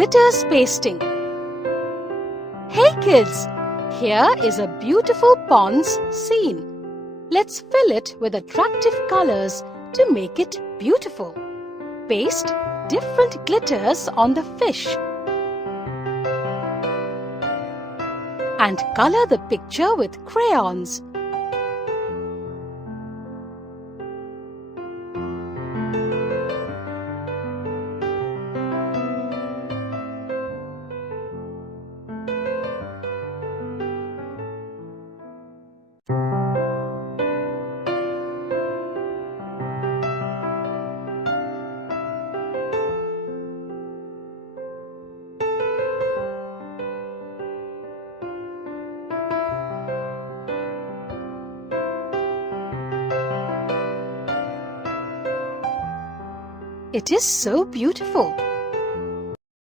glitters pasting. Hey kids, here is a beautiful pond's scene. Let's fill it with attractive colors to make it beautiful. Paste different glitters on the fish and color the picture with crayons. It is so beautiful.